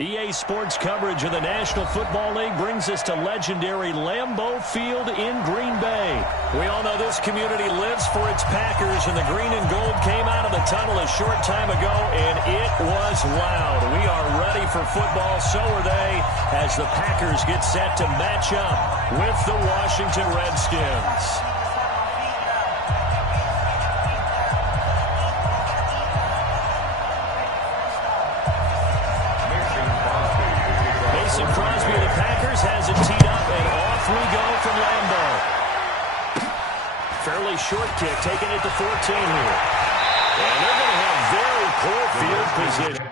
EA Sports coverage of the National Football League brings us to legendary Lambeau Field in Green Bay. We all know this community lives for its Packers, and the green and gold came out of the tunnel a short time ago, and it was loud. We are ready for football, so are they, as the Packers get set to match up with the Washington Redskins. Crosby of the Packers has it teed up, and off we go from Lambeau. Fairly short kick, taking it to 14 here. And they're going to have very poor field position.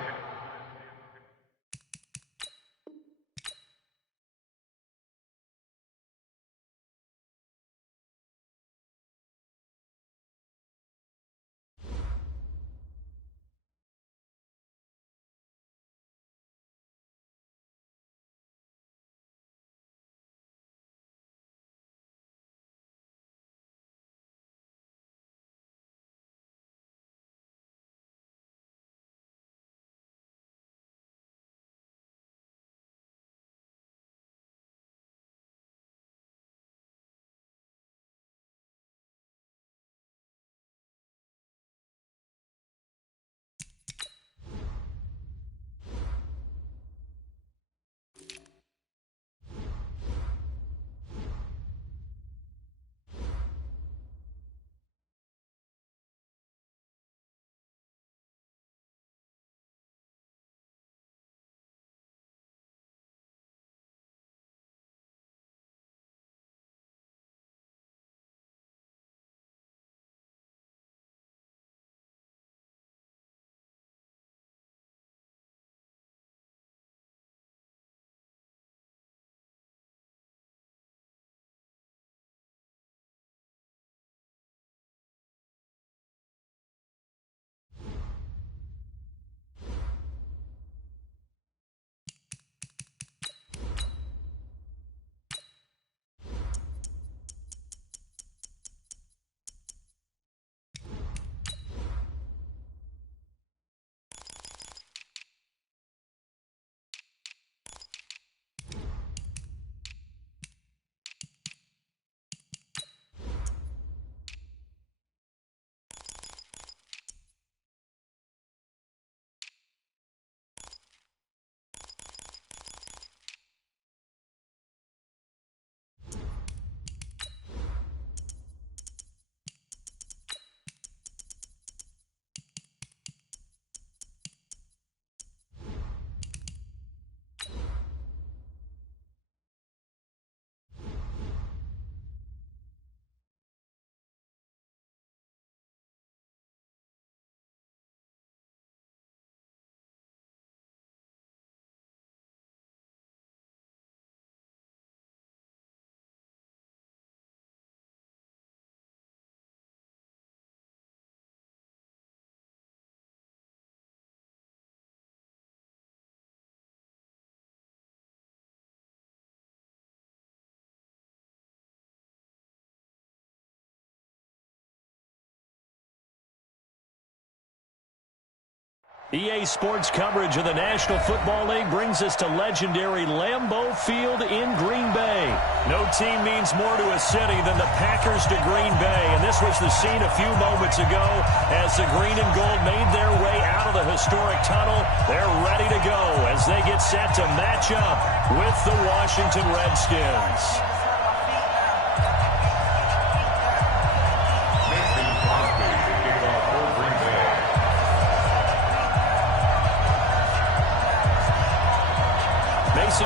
EA Sports coverage of the National Football League brings us to legendary Lambeau Field in Green Bay. No team means more to a city than the Packers to Green Bay, and this was the scene a few moments ago as the green and gold made their way out of the historic tunnel. They're ready to go as they get set to match up with the Washington Redskins.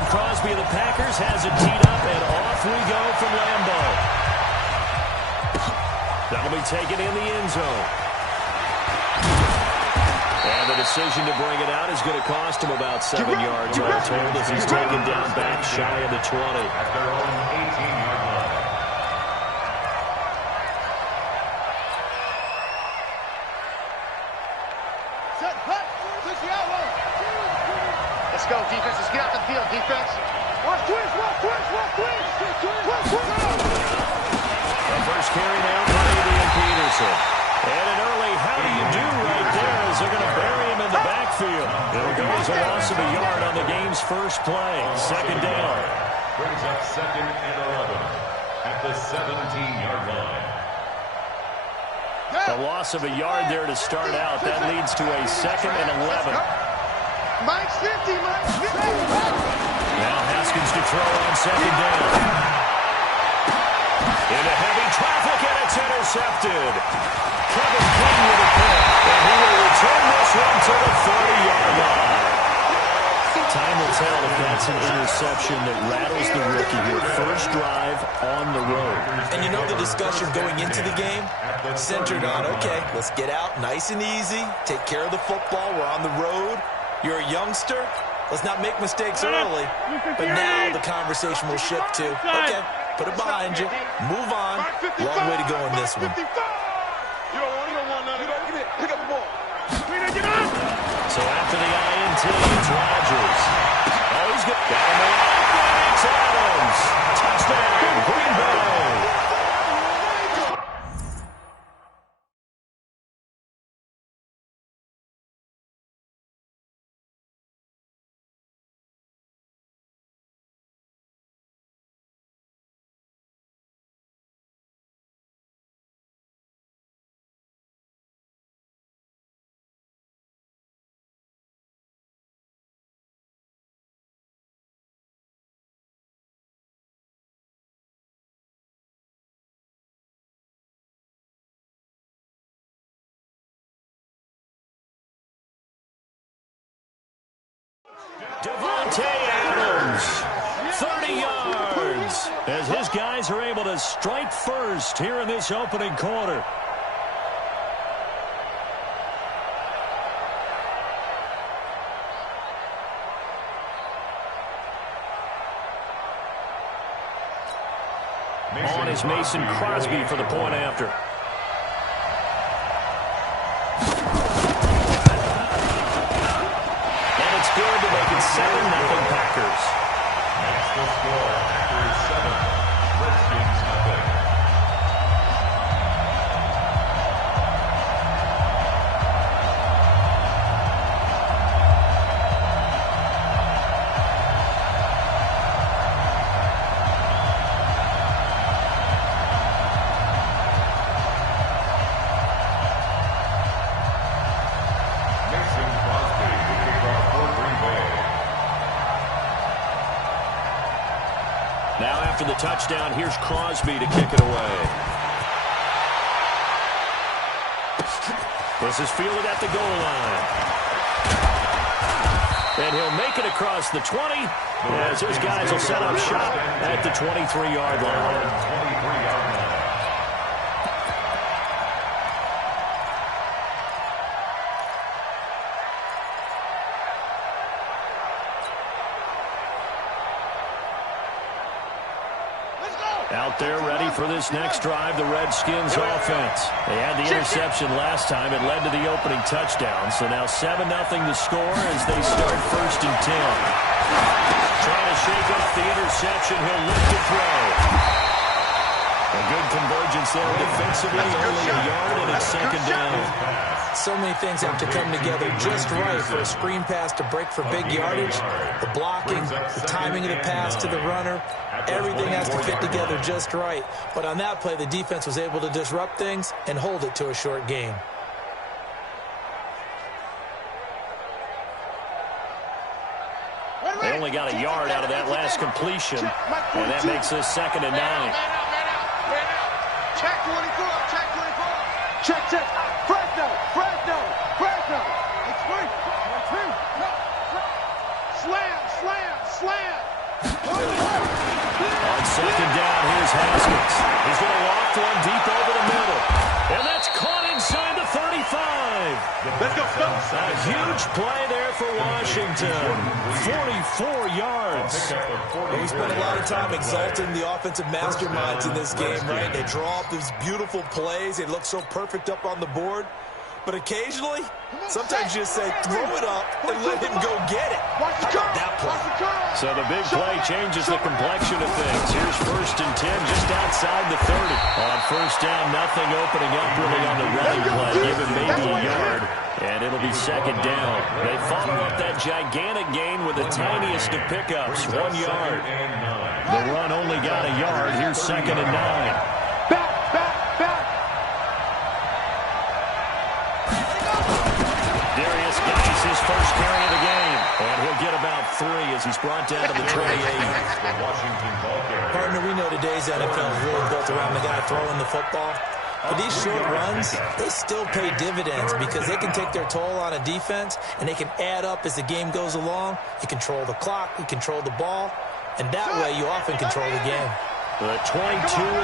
Crosby of the Packers has it teed up, and off we go from Lambeau. That'll be taken in the end zone. And the decision to bring it out is going to cost him about 7 yards, all told, as he's taken down back shy of the 20. At their own 18-yard line. Set, hut, switch the outlaw. Let's go, defense. Let's get out the field, defense. Watch twist, watch twist, watch twist. The first carry now by Adrian Peterson. And an early how do you do right there as they're going to bury him in the backfield. It'll go There's a loss of a yard on the game's first play. Second down. Brings up 2nd and 11 at the 17-yard line. A loss of a yard there to start out. That leads to a 2nd and 11. Mike's 50, Mike's 50. Now Haskins to throw on 2nd down. Into heavy traffic, and it's intercepted. Kevin King with a pick, and he will return this one to the 30-yard line. Time will tell if that's an interception that rattles the rookie here. First drive on the road. And you know the discussion going into the game? Centered on, okay, let's get out nice and easy, take care of the football, we're on the road. You're a youngster, let's not make mistakes early. But now the conversation will shift to, okay, put it behind you, move on. Long way to go in this one. So after the INT, it's Rodgers. Oh, he's got him off, and it's Adams. Touchdown, Green Bay. Devontae Adams, 30 yards, as his guys are able to strike first here in this opening quarter. On is Mason Crosby for the point after. Good to make it 7-0 Packers. That's the score. Packers 7, Redskins nothing. Now after the touchdown, here's Crosby to kick it away. This is fielded at the goal line. And he'll make it across the 20 as his guys will set up shop at the 23-yard line. Out there ready for this next drive, the Redskins offense. They had the interception last time. It led to the opening touchdown. So now 7-0 the score as they start 1st and 10. Trying to shake off the interception. He'll look to throw. A good convergence there defensively. Only a yard, and it's 2nd down. So many things have to come together just right for a screen pass to break for big yardage. The blocking, the timing of the pass to the runner, everything has to fit together just right. But on that play, the defense was able to disrupt things and hold it to a short game. They only got a yard out of that last completion, and that makes this 2nd and 9. Check 24, check 24. Check, check. Fresno. It's free. Slam. On 2nd down, here's Haskins. He's going to loft one deep over the middle. And that's caught inside the 35. Let's go. A huge play there for Washington. 44 yards. We spent a lot of time exalting the offensive masterminds in this game, right? They draw up these beautiful plays. They look so perfect up on the board. But occasionally, sometimes you just say, throw it up and let him go get it. How about that play? So the big play changes the complexion of things. Here's 1st and 10 just outside the 30. On 1st down, nothing opening up really on the running play. Give him maybe a yard, and it'll be 2nd down. They follow up that gigantic gain with the tiniest of pickups, 1 yard. The run only got a yard. Here's 2nd and 9. His first carry of the game, and he'll get about 3 as he's brought down to the 28. Partner, we know today's NFL is really built around the guy throwing the football. But these short runs, they still pay dividends because they can take their toll on a defense, and they can add up as the game goes along. You control the clock, you control the ball, and that way you often control the game. The 22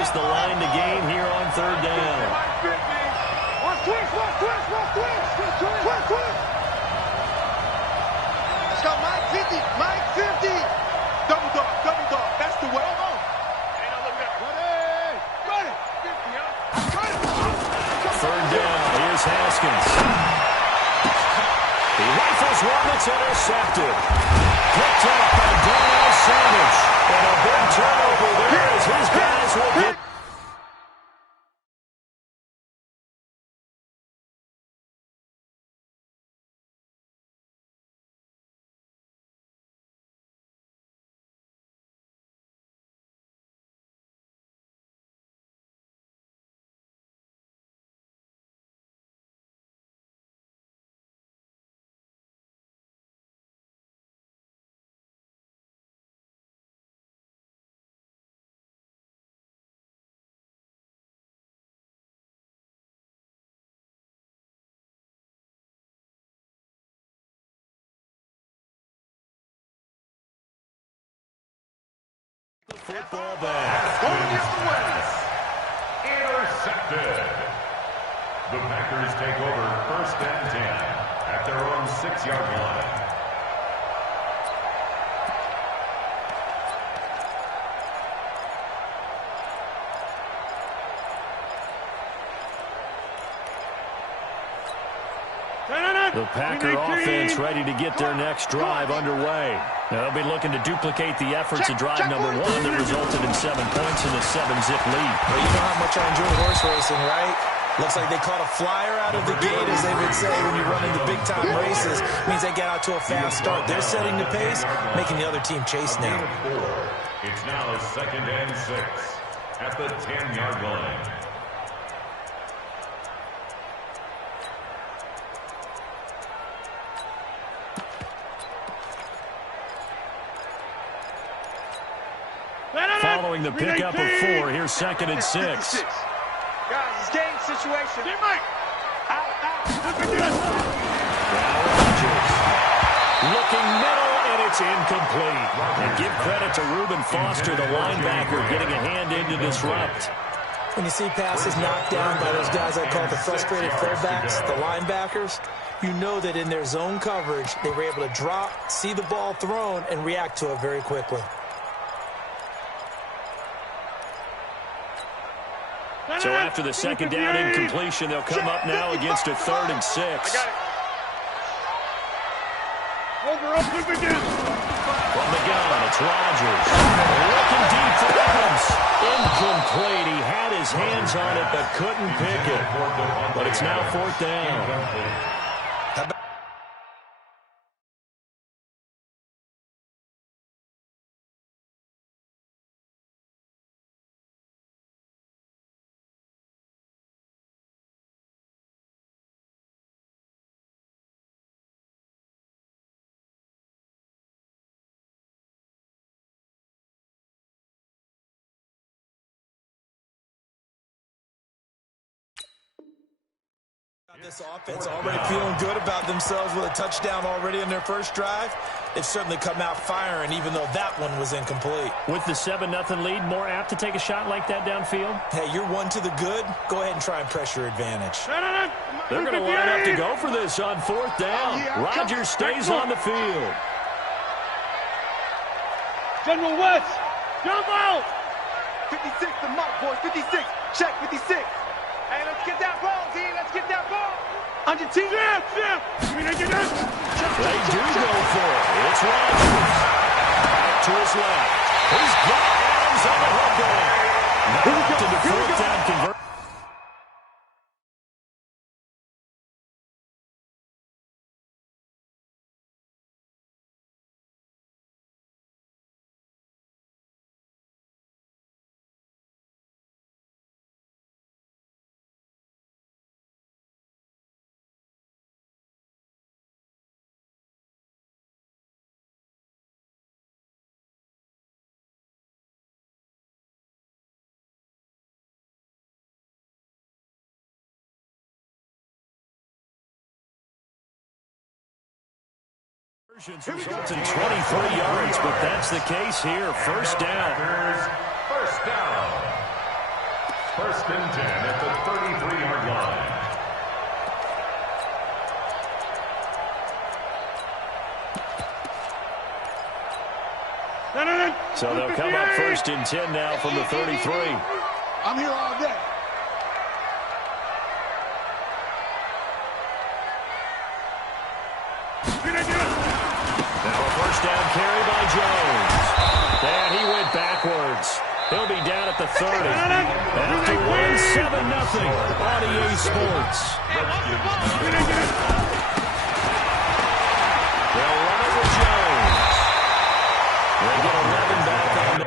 is the line to gain here on 3rd down. Let's go, Mike 50, Mike 50. Double dog, that's the way. Ain't no look back. Ready. 3rd down, here's Haskins. He rifles one that's intercepted. Picked up by Darnell Savage. And a big turnover there as his guys will get... Football back. Intercepted. The Packers take over 1st and 10 at their own 6-yard line. The Packer offense ready to get their next drive underway. They'll be looking to duplicate the efforts of drive number 1 that resulted in 7 points in a 7-zip lead. Well, you know how much I enjoy horse racing, right? Looks like they caught a flyer out of the gate, as they would say when you run into big-time races. Means they get out to a fast start. They're setting the pace, making the other team chase now. It's now 2nd and 6 at the 10-yard line. Following the pickup of 4, here's 2nd and 6. Guys, it's game situation. Look at this. Looking middle, and it's incomplete. And give credit to Reuben Foster, the linebacker, getting a hand in to disrupt. When you see passes knocked down by those guys I call the frustrated fullbacks, the linebackers, you know that in their zone coverage, they were able to drop, see the ball thrown, and react to it very quickly. So after the 2nd down incompletion, they'll come up now against a 3rd and 6. From the gun, it's Rodgers. Looking deep for Evans. Incomplete. He had his hands on it, but couldn't pick it. But it's now 4th down. This offense already feeling good about themselves with a touchdown already in their first drive. They've certainly come out firing, even though that one was incomplete. With the 7-0 lead, more apt to take a shot like that downfield? Hey, you're 1 to the good. Go ahead and try and press your advantage. They're going to line up to go for this on 4th down. Rodgers stays on the field. General West, jump out! 56, the mark, boys, 56. Check, 56. Hey, let's get that ball, D. Let's get that ball. They do go for it. It's Rodgers. Back to his left. He's got Adams on the hook there. Knocked into fourth down conversion. Results in 23 yards, but that's the case here. First down. First down. First and 10 at the 33-yard line. So they'll come up first and 10 now from the 33. I'm here all day. First down carry by Jones. And he went backwards. He'll be down at the 30. After winning 7-0 on EA Sports. They'll run it with Jones. They get 11 back on the...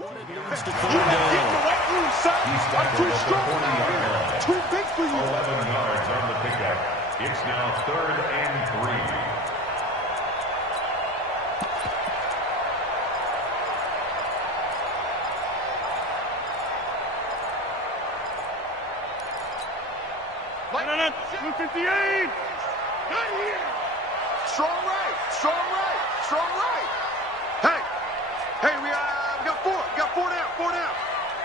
Here's to third down. I'm too strong. Too big for you. 11 yards on the pickup. It's now 3rd and 3. Blue 58. Strong right. Strong right. Strong right. Hey. Hey, we got 4. We got 4 down. 4 down.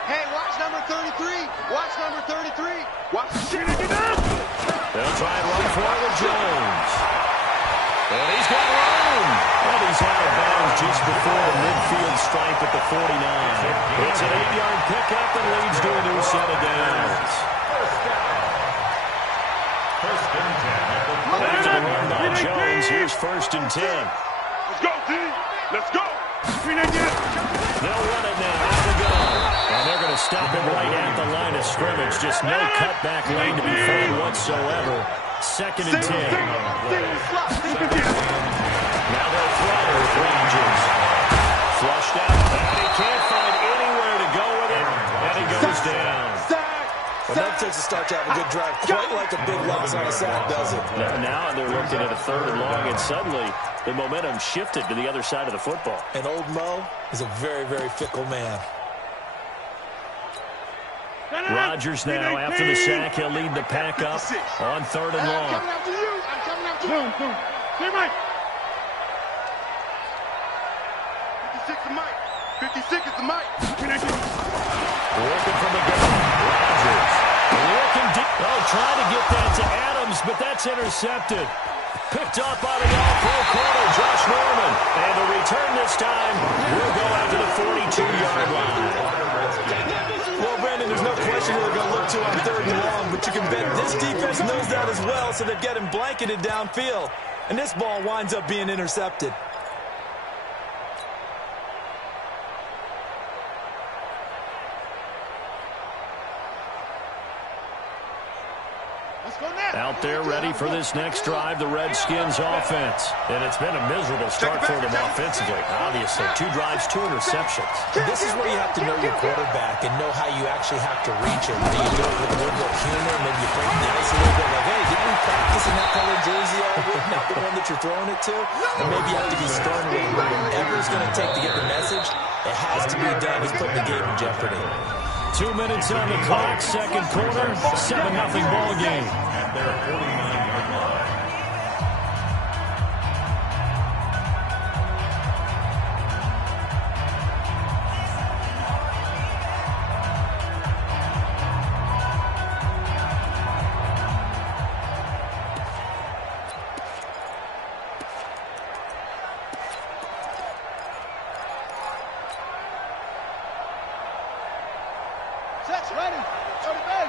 Hey, watch number 33. Watch number 33. Watch. They'll try and run for it with Jones. And he's got room. And he's out of bounds just before the midfield stripe at the 49. It's an 8-yard pickup and leads to a new set of downs. First and 10 at the Back to the run by Jones. Here's first and 10. Let's go, D. Let's go. They'll run it now. Out the gun. And they're going to stop him right at the line of scrimmage. Just no cutback lane to be found whatsoever. Second and 10. Now they'll throw with Rodgers. Flushed out. And he can't find anywhere to go with it. And he goes down. Well, that takes a start to have a good drive, quite like a big loss on a sack, does it? Now they're looking at a 3rd and long, and suddenly the momentum shifted to the other side of the football. And old Mo is a very, very fickle man. Rodgers now, after the sack, he'll lead the pack up on 3rd and long. I'm coming after you. I'm coming after you. Hey, Mike. 56 is Mike. 56 is the Mike. Working from the gun. Rodgers. Looking deep. Oh, trying to get that to Adams, but that's intercepted. Picked up by the all-pro corner, Josh Norman. And the return this time will go out to the 42-yard line. Well, Brandon, there's no question who they're going to look to on 3rd and long, but you can bet this defense knows that as well, so they're getting blanketed downfield. And this ball winds up being intercepted. Out there ready for this next drive, the Redskins offense. And it's been a miserable start for them offensively. Obviously, 2 drives, 2 interceptions. This is where you have to know your quarterback and know how you actually have to reach him. Do you do it with a little bit of humor? Maybe you break the ice a little bit. Like, hey, didn't we practice in that color jersey all week? Not the one that you're throwing it to? And maybe you have to be stern with whatever it's going to take to get the message. It has to be done. He's putting the game in jeopardy. 2 minutes on the clock, second quarter, 7-0 ball game. At their 49-yard line.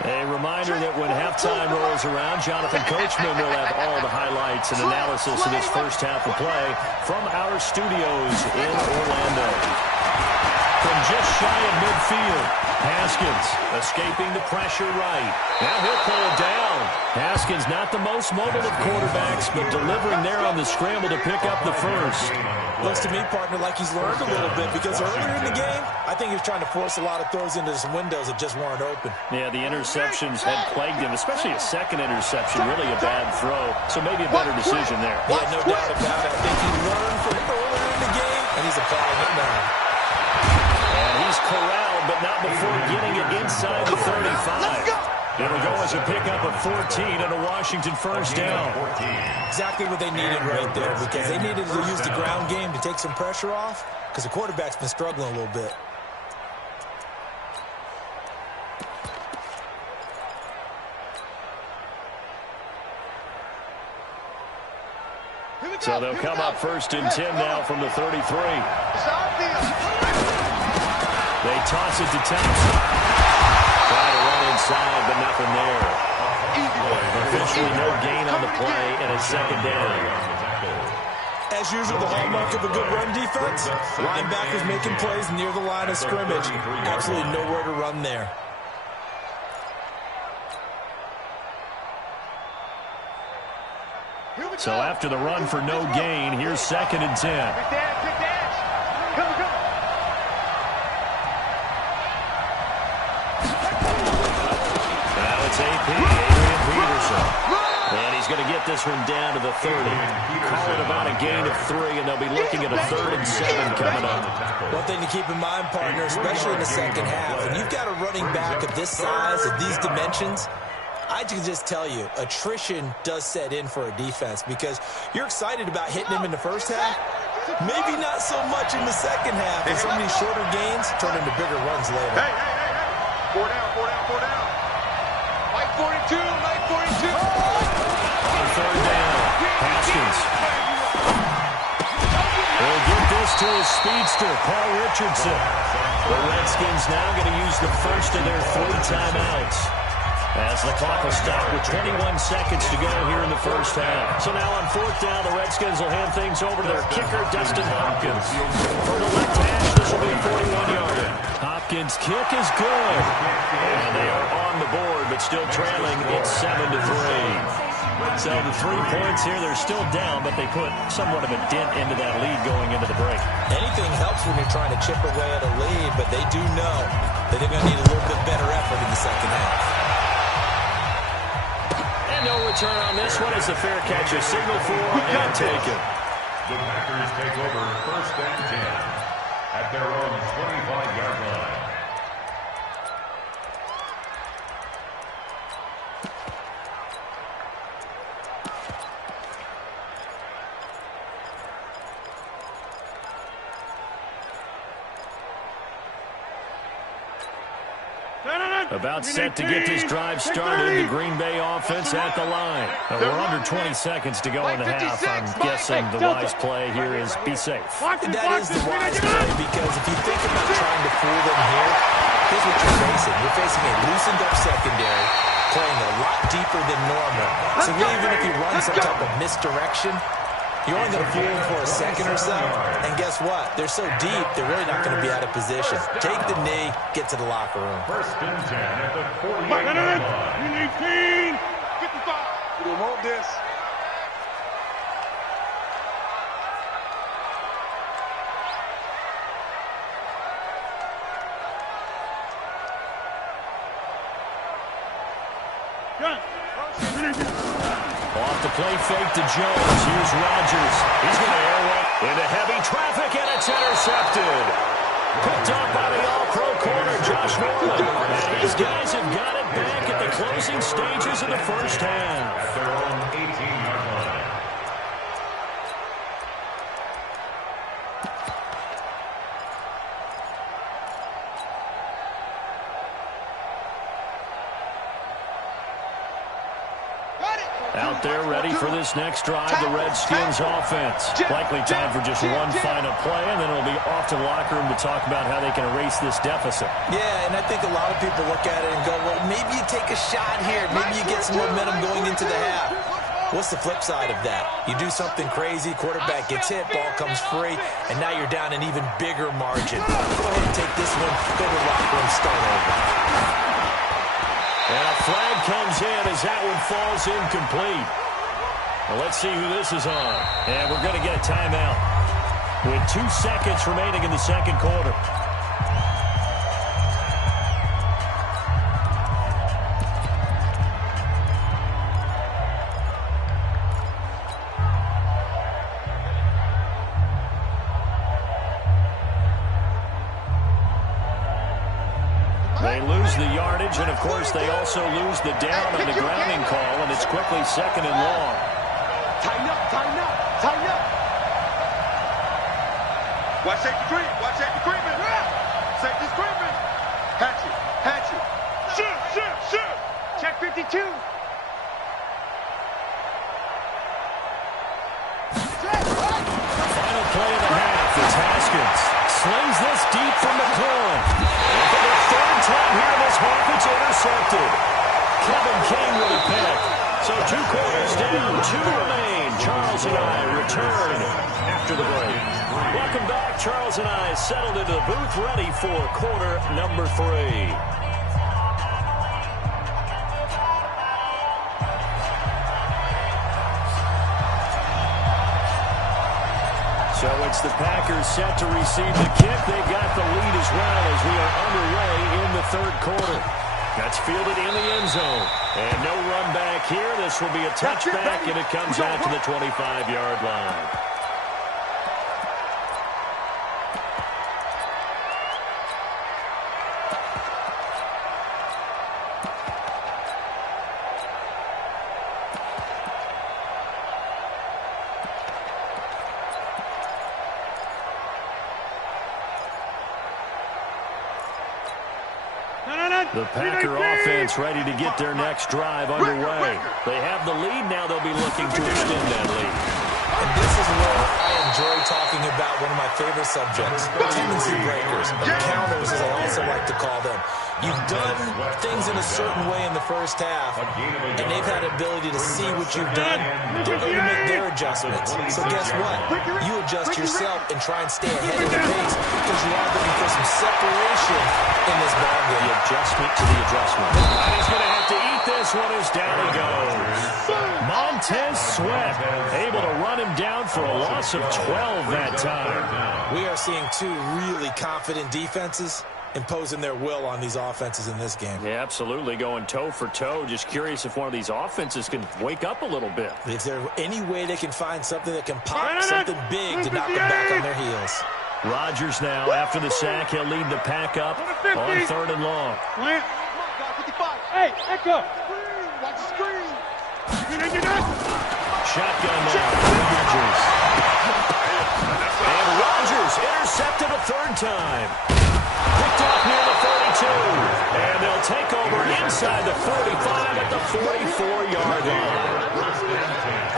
A reminder that when halftime rolls around, Jonathan Coachman will have all the highlights and analysis of this first half of play from our studios in Orlando. From just shy of midfield, Haskins escaping the pressure right. Now he'll pull it down. Haskins not the most mobile of quarterbacks, but delivering there on the scramble to pick up the first. Looks to me, partner, like he's learned a little bit because earlier in the game, I think he was trying to force a lot of throws into some windows that just weren't open. Yeah, the interceptions had plagued him, especially a second interception, really a bad throw. So maybe a better decision there. Yeah, no doubt about it. I think he learned from earlier in the game, and he's applying it now. And he's corralled, but not before getting it inside the 35. It'll go as a pickup of 14 and a Washington first down. Exactly what they needed right there, because they needed to use the ground game to take some pressure off, because the quarterback's been struggling a little bit. So they'll come up first and 10 now from the 33. They toss it to Thompson. Try to run inside, but nothing there. Officially no gain on the play and a second down. As usual, the hallmark of a good run defense, linebackers making plays near the line of scrimmage. Absolutely nowhere to run there. So after the run for no gain, here's second and 10. Now it's AP, Adrian Peterson. And he's going to get this one down to the 30. Call it about a gain of 3, and they'll be looking at a 3rd and 7 coming up. One thing to keep in mind, partner, especially in the second half, when you've got a running back of this size, of these dimensions, I can just tell you, attrition does set in for a defense because you're excited about hitting him in the first half. Maybe not so much in the second half, and some of these shorter gains turn into bigger runs later. Hey. 4 down. Mike 42. On 3rd down, Haskins. He'll get this to his speedster, Paul Richardson. The Redskins now going to use the first of their 3 timeouts, as the clock will stop with 21 seconds to go here in the first half. So now on 4th down, the Redskins will hand things over to their kicker, Dustin Hopkins. From the left hash, this will be a 41-yarder. Hopkins' kick is good. And they are on the board, but still trailing. It's 7-3. So the 3 points here, they're still down, but they put somewhat of a dent into that lead going into the break. Anything helps when you're trying to chip away at a lead, but they do know that they're going to need a little bit better effort in the second half. No return on this one as the fair catch is signaled for and taken. The Packers take over 1st and 10 at their own 25-yard line. About set to get this drive started. The Green Bay offense at the line. We're under 20 seconds to go in the half. I'm guessing the wise play here is be safe. That is the wise play because if you think about trying to fool them here, here's what you're facing. You're facing a loosened up secondary, playing a lot deeper than normal. So even if you run some type of misdirection, you're only going to fool them for a second or so. And guess what? They're so deep, they're really not going to be out of position. Take the knee, get to the locker room. 1st and 10 at the 48-yard line. 55. We don't want this. Off the play fake to Jones. Here's Rodgers. He's going to air one into heavy traffic, and it's intercepted. Picked up by the all-pro corner, Josh Norman. And these guys have got it back at the closing stages of the first half. At their own 18-yard line. Out there ready for this next drive, the Redskins offense. Likely time for just one final play, and then it'll be off to the locker room to talk about how they can erase this deficit. Yeah, and I think a lot of people look at it and go, well, maybe you take a shot here. Maybe you get some momentum going into the half. What's the flip side of that? You do something crazy, quarterback gets hit, ball comes free, and now you're down an even bigger margin. Go ahead and take this one, go to the locker room, start over. And a flag comes in as that one falls incomplete. Well, let's see who this is on. And we're going to get a timeout with 2 seconds remaining in the second quarter. They lose the yardage, and, of course, they also lose the down on the grounding call, and it's quickly second and long. Tighten up, tighten up, tighten up. Watch safety creep, watch safety creeping. Safety's creeping. Hatchet, hatchet. Shoot, shoot, shoot. Check 52. Final play of the half. It's Haskins. Slings this deep from McLaurin. And for the third time here in this half, it's intercepted. Kevin King with a pick. So 2 quarters down, 2 remain. Charles and I return after the break. Welcome back. Charles and I settled into the booth, ready for quarter number 3. So it's the Packers set to receive the kick. They've got the lead as well as we are underway in the third quarter. That's fielded in the end zone. And no run back here. This will be a touchback, and it comes out to the 25-yard line. The Packer offense ready to get their next drive underway. They have the lead. Now they'll be looking to extend that lead. And this is where I enjoy talking about one of my favorite subjects, tendency breakers, or counters as I also like to call them. You've done things in a certain way in the first half, and they've had the ability to see what you've done. They're going to make their adjustments. So guess what? You adjust yourself and try and stay ahead of the pace because you are looking for some separation in this ballgame. The adjustment to the adjustment. And he's going to have to eat this one as down he goes. Montez Sweat able to run him down for a loss of 12 that time. We are seeing 2 really confident defenses imposing their will on these offenses in this game. Yeah, absolutely, going toe for toe. Just curious if one of these offenses can wake up a little bit. Is there any way they can find something that can pop something big to knock them back on their heels? Rodgers now, after the sack, he'll lead the pack up on 3rd and long. Hey, Echo. Watch the screen. Shotgun now, Rodgers. And Rodgers intercepted a 3rd time. Picked off near the 42. And they'll take over inside the 45 at the 44-yard line.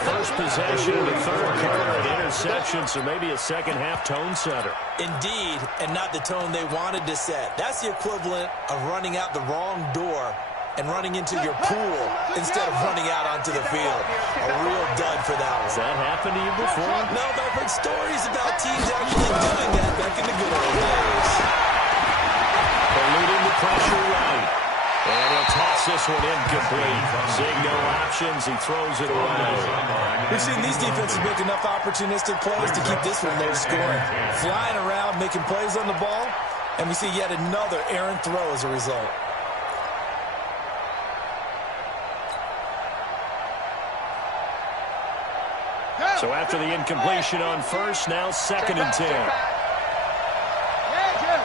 First possession of the 3rd quarter, an interception, so maybe a second-half tone setter. Indeed, and not the tone they wanted to set. That's the equivalent of running out the wrong door and running into your pool instead of running out onto the field. A real dud for that one. Has that happened to you before? No, but I've heard stories about teams actually doing that back in the good old days. Eluding the pressure right. And he'll toss this one incomplete. Seeing no options, he throws it away. We've seen these defenses make enough opportunistic plays to keep this one low scoring. Flying around, making plays on the ball, and we see yet another errant throw as a result. So after the incompletion on first, now 2nd and 10. Yeah, Jim.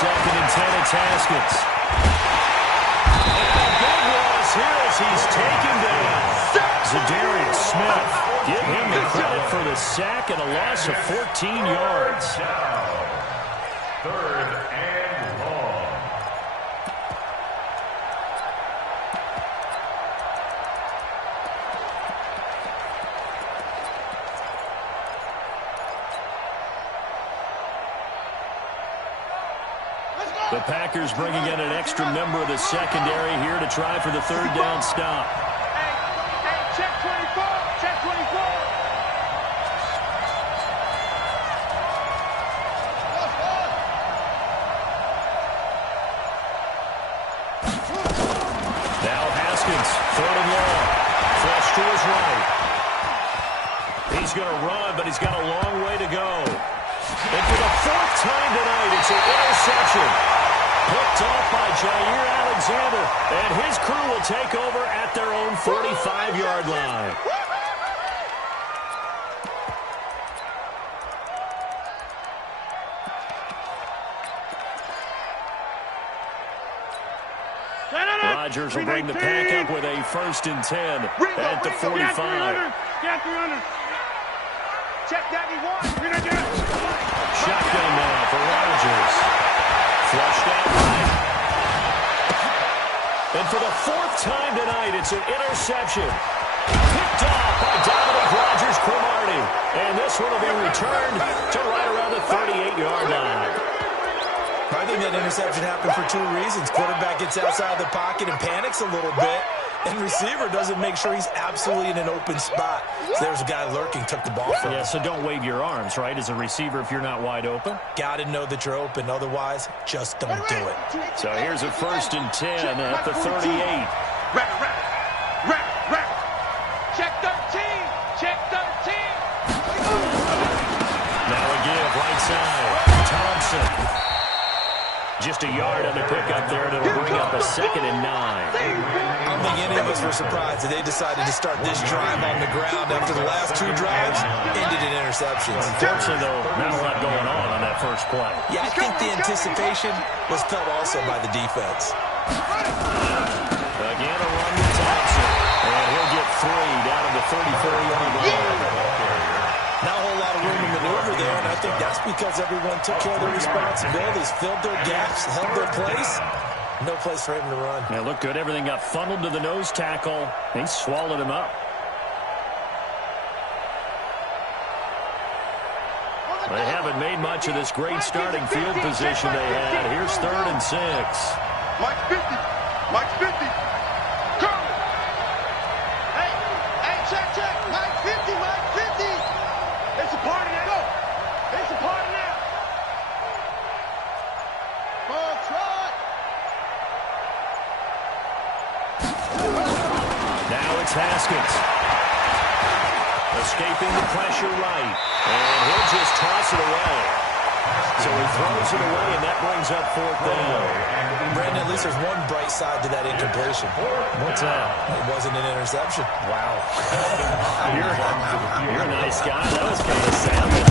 2nd and 10. It's Haskins. And a big loss here as he's taken down. Zadarius Smith. Give him the credit for the sack and a loss of 14 yards. 3rd and long. The Packers bringing in an extra member of the secondary here to try for the 3rd down stop. Hey, check 24. Check 24. Now Haskins, 3rd and long. Flush to his right. He's going to run, but he's got a long way to go. And for the 4th time tonight, it's an interception. Picked off by Jair Alexander, and his crew will take over at their own 45-yard line. Rodgers will bring the pack up with a 1st and 10 at the 45. Check that he won. Shotgun now for Rodgers. Flushed out right. And for the 4th time tonight, it's an interception. Picked off by Dominic Rodgers-Cromartie. And this one will be returned to right around the 38-yard line. I think that interception happened for 2 reasons. Quarterback gets outside the pocket and panics a little bit. And receiver doesn't make sure he's absolutely in an open spot. So there's a guy lurking, took the ball from him. Yeah, so don't wave your arms, right, as a receiver if you're not wide open. Got to know that you're open. Otherwise, just don't do it. So here's a 1st and 10 at the 38. Check 13. Check 13. Now a give, right side. Thompson. Just a yard on the pickup there, and it'll bring up a 2nd and 9. I don't think any of us were surprised that they decided to start this drive on the ground after the last 2 drives ended in interceptions. Unfortunately, though, not a lot going on that first play. Yeah, I think the anticipation was felt also by the defense. Again, a run with Thompson, and he'll get 3 down to the 34-yard line. Not a whole lot of room to maneuver there, and I think that's because everyone took care of their responsibilities, filled their gaps, held their place. No place for him to run. Yeah, looked good. Everything got funneled to the nose tackle. He swallowed him up. They haven't made much of this great starting field position they had. Here's 3rd and 6. Mike 50. Mike 50. Come. Hey, check. Mike 50. Mike 50. It's a party now. It's a party now. Ball trot. Now it's Haskins. Escaping the pressure right. And he'll just toss it away. So he throws it away, and that brings up 4th down. Brandon, at least there's one bright side to that incompletion. What's that? It wasn't an interception. Wow. You're a nice guy. That was kind of savage.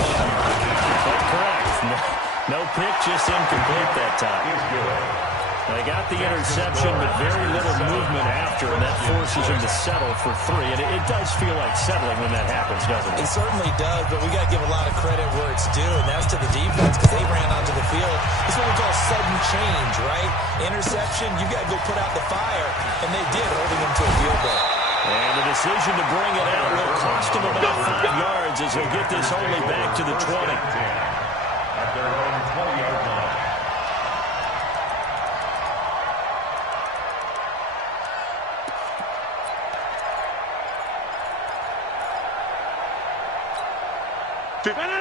But correct. No pick, just incomplete that time. They got the interception, but very little movement after, and that forces him to settle for 3. And it does feel like settling when that happens, doesn't it? It certainly does, but we got to give a lot of credit where it's due, and that's to the defense because they ran onto the field. It's what we call sudden change, right? Interception, you got to go put out the fire, and they did, holding them to a field goal. And the decision to bring it out will cost him about 5 yards as he'll get this only back to the 20. At their own 20-yard line.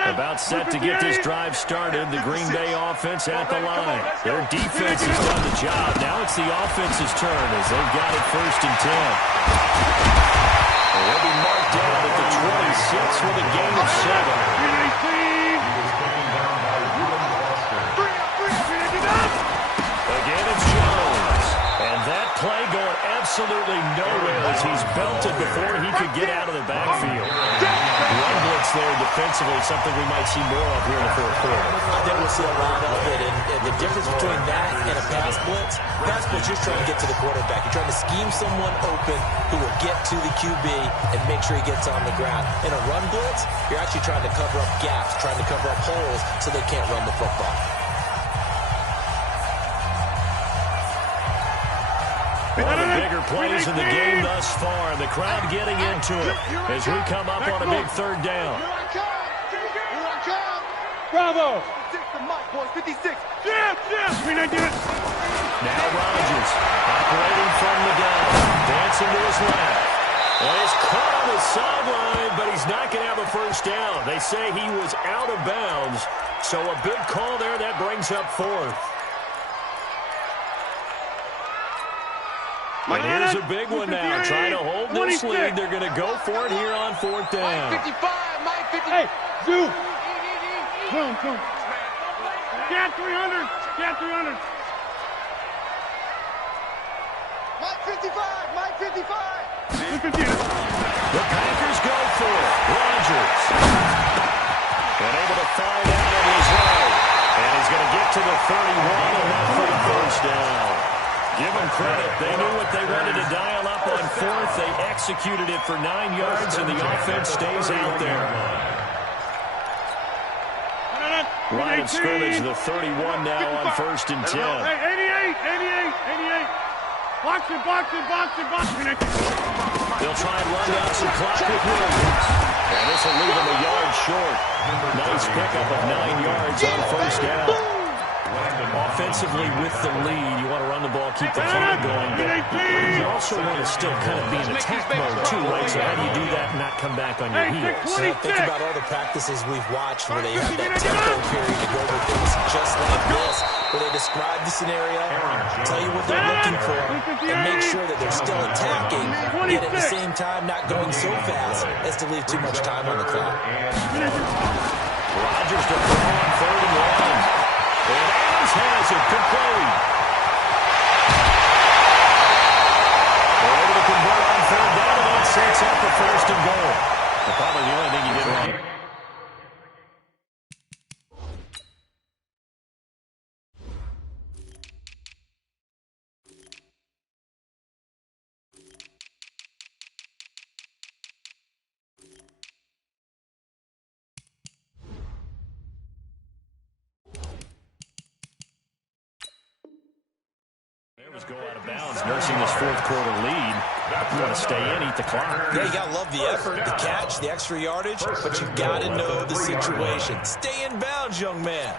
About set to get this drive started, the Green Bay offense at the line. Their defense has done the job. Now it's the offense's turn as they've got it 1st and 10. They'll be marked down at the 26 with a gain of 7. Again, it's Jones. And that play going absolutely nowhere as he's belted before he could get out of the backfield. Run blitz there offensively, something we might see more of here in the fourth quarter. I think we'll see a lot of it, and the difference between that and a pass blitz, you're trying to get to the quarterback. You're trying to scheme someone open who will get to the QB and make sure he gets on the ground. In a run blitz, you're actually trying to cover up gaps, trying to cover up holes so they can't run the football. One of the bigger plays in the game thus far. The crowd getting into it as we come up on a big third down. Bravo! 56 to Mike, boys, 56. Yeah! Now Rodgers operating from the gun, dancing to his left. And he's caught on the sideline, but he's not going to have a first down. They say he was out of bounds, so a big call there. That brings up fourth. And here's a big one now. Trying to hold this lead. They're going to go for it here on fourth down. Mike 55, Mike 50. Hey, Zoo. Zoom. Get 300. Mike 55, Mike 55. The Packers go for it. Rodgers. And able to find out on his right. And he's going to get to the 31 and that for the first down. Give them credit. They knew what they wanted to dial up on fourth. They executed it for 9 yards, and the offense stays out there. Line of scrimmage, the 31 now on first and 10. Hey, 88. Box it. They'll try and run down some clock with Williams. And this will leave them a yard short. Nice pickup of 9 yards on first down. Offensively with the lead, you want to run the ball, keep the clock going, but you also want to still kind of be in attack mode too, right? So how do you do that and not come back on your heels? Think about all the practices we've watched where they have that tempo period to go over things just like this, where they describe the scenario, tell you what they're looking for, and make sure that they're still attacking, yet at the same time not going so fast as to leave too much time on the clock. Rodgers to throw on third and one. And Adams has it complete. They're able to convert on third down, and that sets up the first and goal. Probably the only thing he did wrong. Go out of bounds, nursing this fourth quarter lead. You want to stay in, eat the clock. Yeah, you got to love the effort, the catch, the extra yardage, but you got to know the situation. Stay in bounds, young man.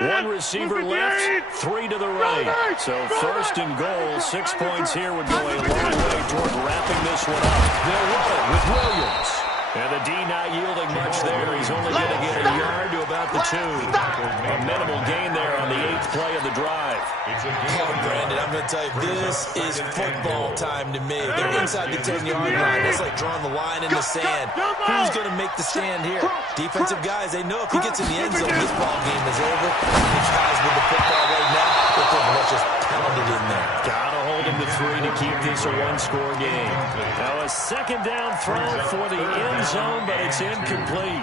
One receiver left, 3 to the right. So first and goal, 6 points here would go a long way toward wrapping this one up. They'll run it with Williams. And the D not yielding much there. He's only going to get a yard to about the 2. A minimal gain there on the 8th play of the drive. Oh, Brandon, I'm going to tell you, this is football time to me. They're inside the 10-yard line. It's like drawing the line in the sand. Who's going to make the stand here? Defensive guys, they know if he gets in the end zone, this ball game is over. These guys with the football right now, they're thinking, let's just pound it in there. Gotta hold him to 3 to keep this a one-score game. Now a second down throw for the end zone, but it's incomplete.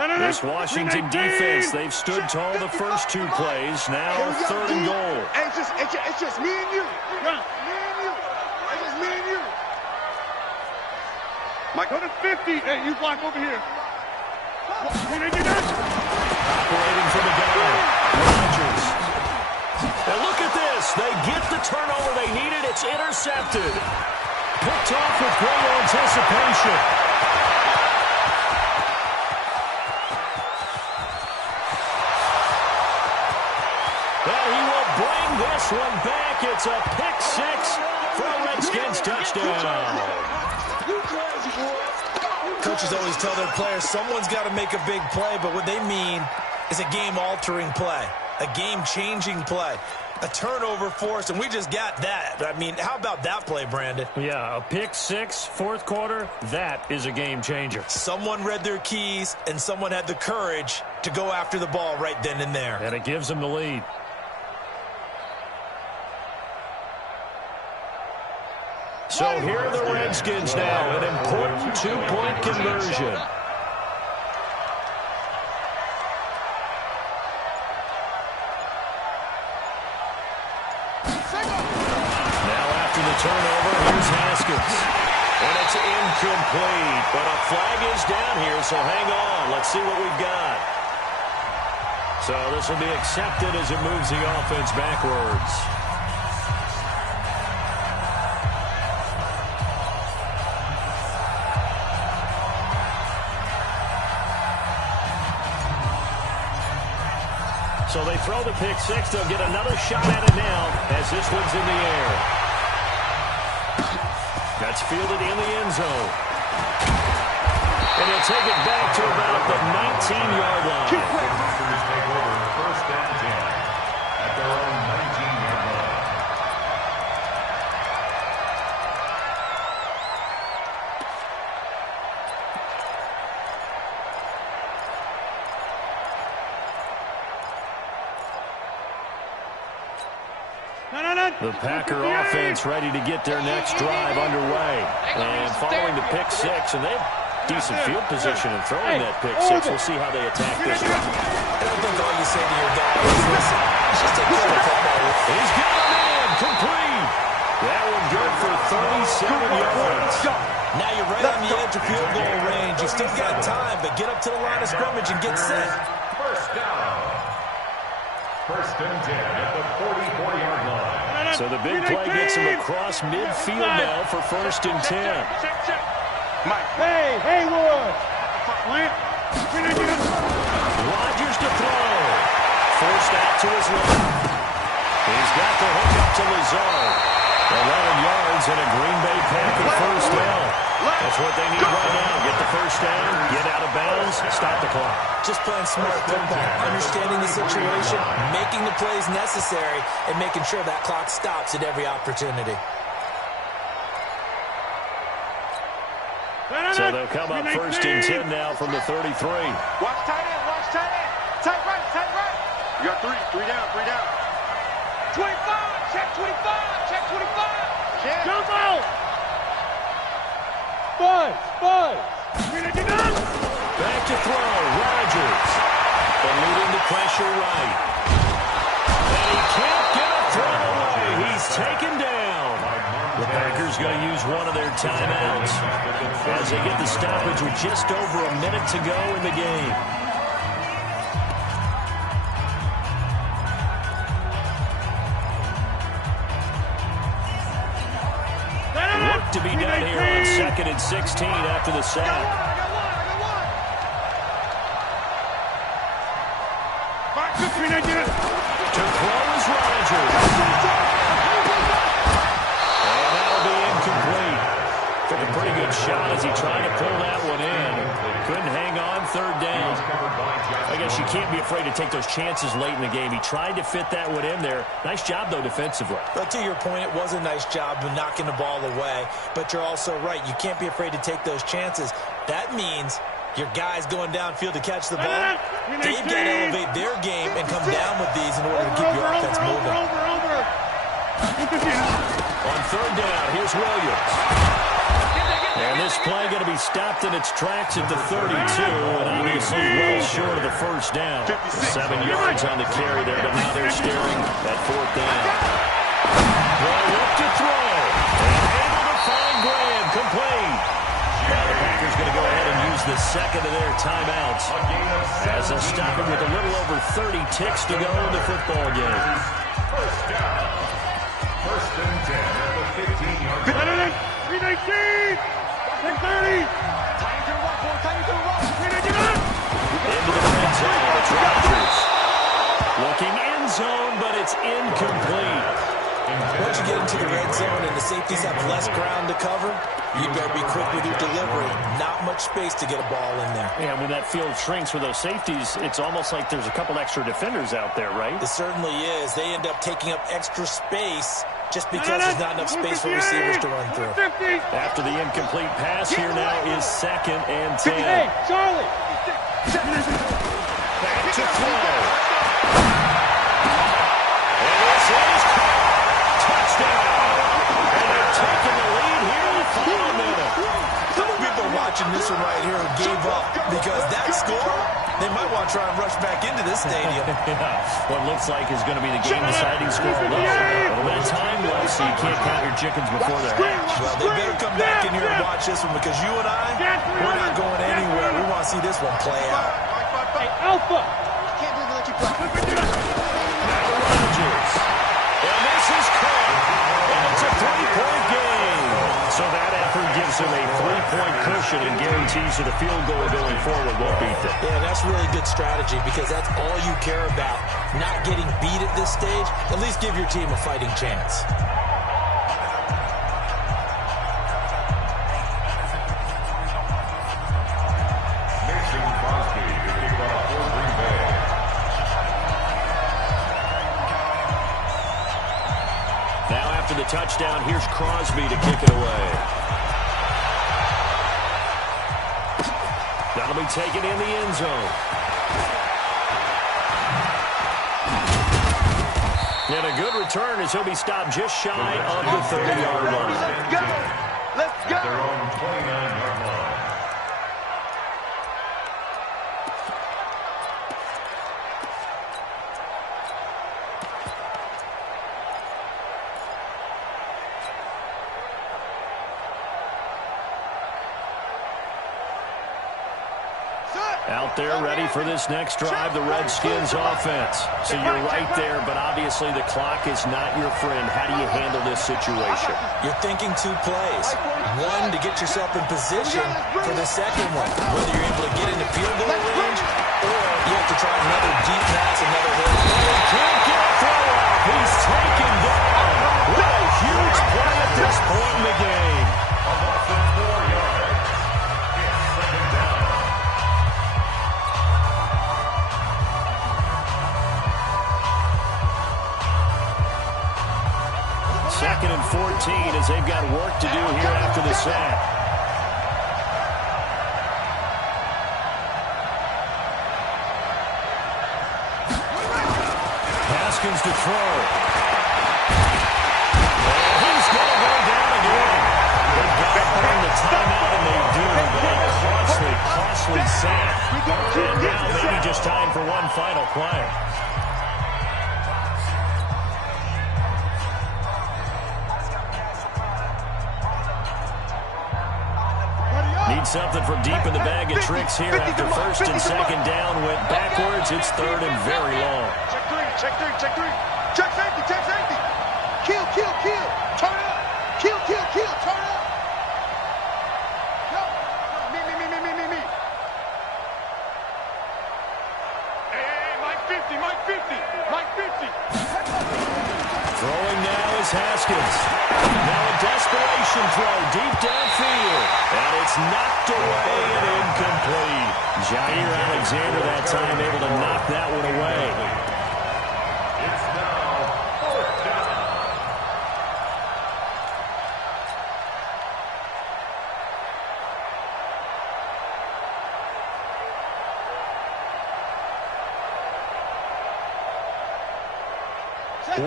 This Washington defense, they've stood tall the first 2 plays. Now third and goal. Hey, it's just me and you. Me and you. It's just me and you. Mike, go to 50. Hey, you block over here. Operating from the gun. Rodgers. And look at this. They get the turnover they needed. It's intercepted. Picked off with great anticipation. And he will bring this one back. It's a pick 6 for a Redskins touchdown. Coaches always tell their players someone's got to make a big play, but what they mean is a game-altering play, a game-changing play. A turnover forced, and we just got that. I mean, how about that play, Brandon? Yeah, a pick six, fourth quarter, that is a game changer. Someone read their keys, and someone had the courage to go after the ball right then and there. And it gives them the lead. So here are the Redskins now, an important two-point conversion. Turnover, here's Haskins. And it's incomplete, but a flag is down here, so hang on. Let's see what we've got. So this will be accepted as it moves the offense backwards. So they throw the pick six. They'll get another shot at it now as this one's in the air. That's fielded in the end zone. And he'll take it back to about the 19-yard line. The Packers take over first and 10 at their own 19-yard line. The Packer offense ready to get their next drive underway. And following the pick six, and they have decent field position and throwing that pick six. We'll see how they attack this drive. I don't think all you say to your guy is, listen, just take care of the football. He's got a man, complete. That one good for 37 yards. Now you're right on the edge of field goal range. You still got time, but get up to the line of scrimmage and get set. First down. First and 10 at the 44-yard line. So the big play gets him across midfield now for first and 10. Mike. Hey, Haywood. Rodgers to throw. Forced out to his left. He's got the hook up to Lazard. 11 yards and a Green Bay Packer first down. That's what they need right now. Get the first down, get out of bounds, stop the clock. Just playing smart football, understanding the situation, making the plays necessary, and making sure that clock stops at every opportunity. So they'll come up first and 10 now from the 33. Watch tight end, watch tight end. Tight right, tight right. You got three down, 25, check 25, check 25. Jump out. Buzz. Back to throw, Rodgers. Eluding the pressure right. And he can't get a throw away. He's taken down. The Packers going to use one of their timeouts as they get the stoppage with just over a minute to go in the game. Work to be done here on 2nd and 16 after the sack. To throw is Rodgers. And that'll be incomplete. Took a pretty good shot as he tried to pull that one in. Couldn't hang on, third down. I guess you can't be afraid to take those chances late in the game. He tried to fit that one in there. Nice job, though, defensively. But to your point, it was a nice job of knocking the ball away. But you're also right. You can't be afraid to take those chances. That means your guys going downfield to catch the ball, they've got to elevate their game and come down with these in order to keep your offense moving. On third down, here's Williams. And this play going to be stopped in its tracks at the 32, and obviously well short of the first down. 7 yards on the carry there, but now they're staring at fourth down. Well, look to throw. And able to find Graham, complete. Now the Packers going to go ahead and use the second of their timeouts as they'll stop him with a little over 30 ticks to go in the football game. First down. First and 10 at the 15-yard line. 319! 630! Into the red zone, it's Rodgers. Looking end zone, but it's incomplete. Once you get into the red zone and the safeties have less ground to cover, You better be quick with your delivery. Not much space to get a ball in there. And when that field shrinks for those safeties, it's almost like there's a couple extra defenders out there, right? It certainly is. They end up taking up extra space just because there's not enough space for receivers to run through. After the incomplete pass, here now is 2nd and 10. Hey, Charlie! Back to throw. And this is touchdown. And they're taking the lead here in the final minute. Some people watching this one right here who gave up because that score, they might want to try and rush back into this stadium. Yeah, what looks like is going to be the game-deciding score. A little bit of time left, so you can't count your chickens before they're hatched. Well, they better come back in here and watch this one because you and I, we're not going anywhere. We want to see this one play out. Hey, Alpha! Can't do let you play. Now Rodgers. And this is caught. And it's a 3-point game. So that effort gives him a 3-point cushion and guarantees that a field goal going forward won't beat them. Yeah, that's really good strategy because that's all you care about. Not getting beat at this stage. At least give your team a fighting chance. The touchdown, here's Crosby to kick it away. That'll be taken in the end zone. And a good return as he'll be stopped just shy of the 30-yard line. Let's go! Let's go! At their own 29-yard line. Out there ready for this next drive, the Redskins offense. So you're right there, but obviously the clock is not your friend. How do you handle this situation? You're thinking 2 plays. One, to get yourself in position for the second one. Whether you're able to get into field goal range or you have to try another deep pass, another hit. Can't get a throw off. He's taken down. What a huge play at this point in the game. Second and 14 as they've got work to do here after the sack. Haskins to throw. And he's going to go down again. They've got to burn the timeout, and they do. But a costly sack. And now maybe just time for one final play. Need something from deep in the bag of tricks here after first and second down went backwards. It's third and very long. Check three, check three, check three. Check safety, check safety. Kill, kill, kill. Turn up. Kill, kill, kill. Turn up. Go. Me. Hey, Mike 50, Mike 50, Mike 50. Throwing now is Haskins. Now a desperation throw deep downfield. And it's knocked away and incomplete. Jair Alexander that time able to knock that one away. It's now 4th down.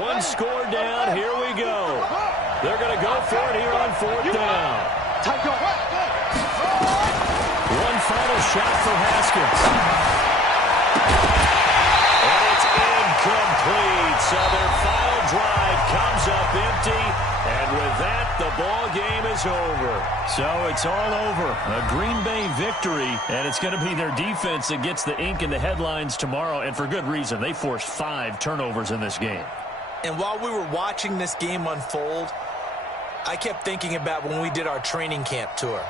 One score down. Here we go. They're going to go for it here on 4th down. One final shot for Haskins. And it's incomplete. So their final drive comes up empty. And with that, the ball game is over. So it's all over. A Green Bay victory. And it's going to be their defense that gets the ink in the headlines tomorrow. And for good reason. They forced 5 turnovers in this game. And while we were watching this game unfold, I kept thinking about when we did our training camp tour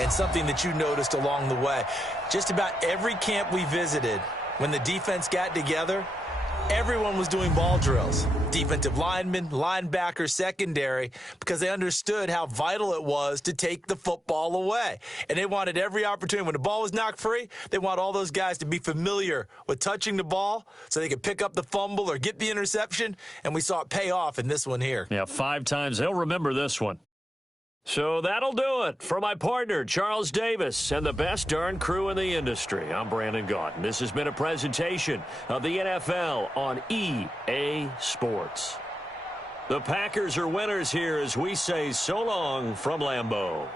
and something that you noticed along the way. Just about every camp we visited, when the defense got together, Everyone was doing ball drills. Defensive linemen, linebackers, secondary, because they understood how vital it was to take the football away. And they wanted every opportunity. When the ball was knocked free, they want all those guys to be familiar with touching the ball so they could pick up the fumble or get the interception. And we saw it pay off in this one here. Yeah, 5 times. They'll remember this one. So that'll do it for my partner, Charles Davis, and the best darn crew in the industry. I'm Brandon Gaudin. This has been a presentation of the NFL on EA Sports. The Packers are winners here as we say so long from Lambeau.